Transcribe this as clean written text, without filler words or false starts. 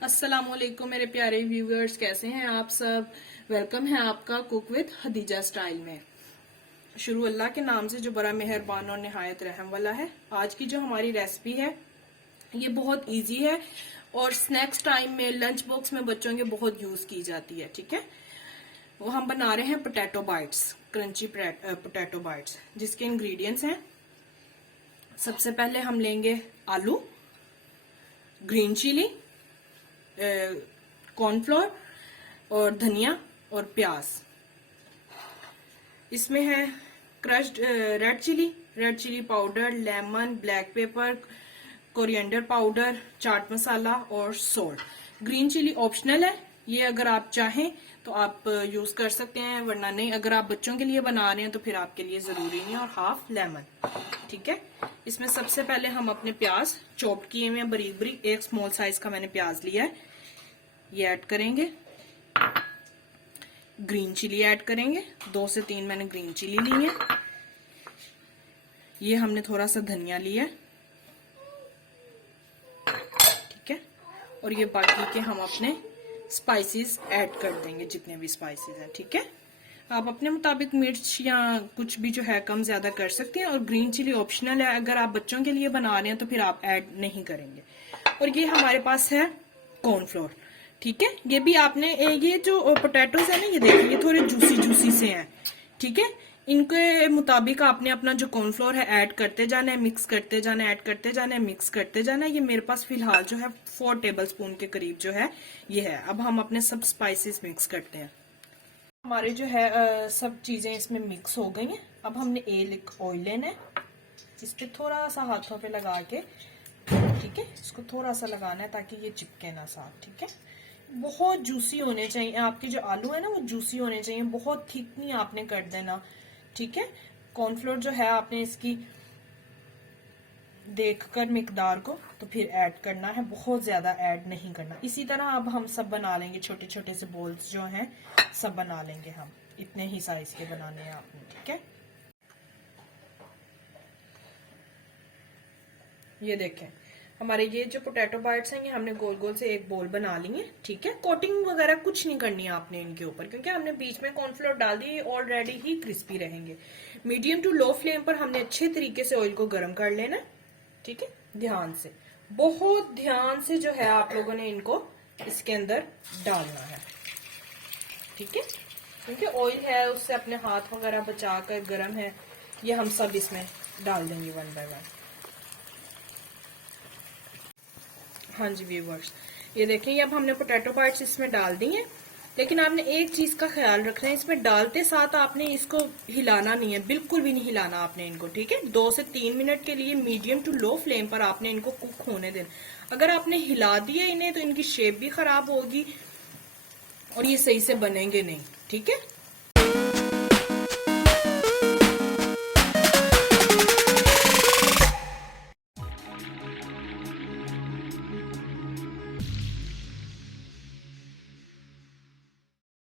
अस्सलाम वालेकुम मेरे प्यारे व्यूअर्स, कैसे हैं आप सब। वेलकम है आपका कुक विद हदीजा स्टाइल में। शुरू अल्लाह के नाम से जो बड़ा मेहरबान और निहायत रहम वाला है। आज की जो हमारी रेसिपी है ये बहुत इजी है और स्नैक्स टाइम में, लंच बॉक्स में बच्चों के बहुत यूज की जाती है। ठीक है, वो हम बना रहे हैं potato bytes, crunchy potato bytes, जिसके इंग्रेडिएंट्स हैं। सबसे पहले हम लेंगे आलू, ग्रीन चिली, कॉर्नफ्लोर और धनिया और प्याज। इसमें है crushed red chilli powder, lemon, black pepper, coriander powder, chaat masala और सॉल्ट। ग्रीन चिली ऑप्शनल है, ये अगर आप चाहें तो आप यूज कर सकते हैं, वरना नहीं। अगर आप बच्चों के लिए बना रहे हैं तो फिर आपके लिए जरूरी नहीं। और हाफ लेमन। ठीक है, इसमें सबसे पहले हम अपने प्याज चॉप किए हुए हैं बारीक बारीक, एक स्मॉल साइज का मैंने प्याज लिया है, ये ऐड करेंगे। ग्रीन चिली ऐड करेंगे, 2 से 3 मैंने ग्रीन चिली ली है। ये हमने थोड़ा सा धनिया लिया है। ठीक है, और ये बाकी के हम अपने स्पाइसेस ऐड कर देंगे, जितने भी स्पाइसेस हैं। ठीक है, आप अपने मुताबिक मिर्च या कुछ भी जो है कम ज्यादा कर सकते हैं। और ग्रीन चिली ऑप्शनल है, अगर आप बच्चों के लिए बना रहे हैं तो फिर आप ऐड नहीं करेंगे। और ये हमारे पास है कॉर्नफ्लोर। ठीक है, ये भी आपने, ये जो पोटैटोज है ना, ये देखिए ये थोड़े जूसी से हैं। ठीक है, इनके मुताबिक आपने अपना जो कॉर्नफ्लोर है ऐड करते जाना है, मिक्स करते जाना है, ऐड करते जाना है, मिक्स करते जाना है। ये मेरे पास फिलहाल जो है 4 टेबलस्पून के करीब जो है ये है। अब हम अपने सब स्पाइसेस मिक्स करते हैं। हमारे जो है सब चीजें इसमें मिक्स हो गई हैं। अब हमने एक ऑयल लेना है, इस पे थोड़ा सा हाथों पे लगा के, ठीक है, इसको थोड़ा सा लगाना है ताकि ये चिपके ना साथ। ठीक है, बहुत जूसी होने चाहिए आपके जो आलू है ना, वो जूसी होने चाहिए, बहुत थिक नहीं आपने कर देना। ठीक है, कॉर्नफ्लोर जो है आपने इसकी देखकर मिकदार को तो फिर ऐड करना है, बहुत ज्यादा ऐड नहीं करना। इसी तरह अब हम सब बना लेंगे, छोटे छोटे से बोल्स जो हैं सब बना लेंगे हम, इतने ही साइज के बनाने हैं आपने। ठीक है, ये देखें हमारे ये जो पोटैटो बाइट्स हैं, ये हमने गोल गोल से एक बोल बना ली है। ठीक है, कोटिंग वगैरह कुछ नहीं करनी है आपने इनके ऊपर, क्योंकि हमने बीच में कॉर्नफ्लोर डाल दी, ऑलरेडी ही क्रिस्पी रहेंगे। मीडियम टू लो फ्लेम पर हमने अच्छे तरीके से ऑयल को गर्म कर लेना। ठीक है, ध्यान से, बहुत ध्यान से जो है आप लोगों ने इनको इसके अंदर डालना है। ठीक है, क्योंकि ऑयल है उससे अपने हाथ वगैरह बचाकर, गर्म है, ये हम सब इसमें डाल देंगे 1 बाय 1। हाँ जी व्यूवर्स, ये देखें अब हमने पोटैटो बाइट्स इसमें डाल दी हैं। लेकिन आपने एक चीज का ख्याल रखना है, इसमें डालते साथ आपने इसको हिलाना नहीं है, बिल्कुल भी नहीं हिलाना आपने इनको। ठीक है, 2 से 3 मिनट के लिए मीडियम टू लो फ्लेम पर आपने इनको कुक होने देना। अगर आपने हिला दिया इन्हें तो इनकी शेप भी खराब होगी और ये सही से बनेंगे नहीं। ठीक है,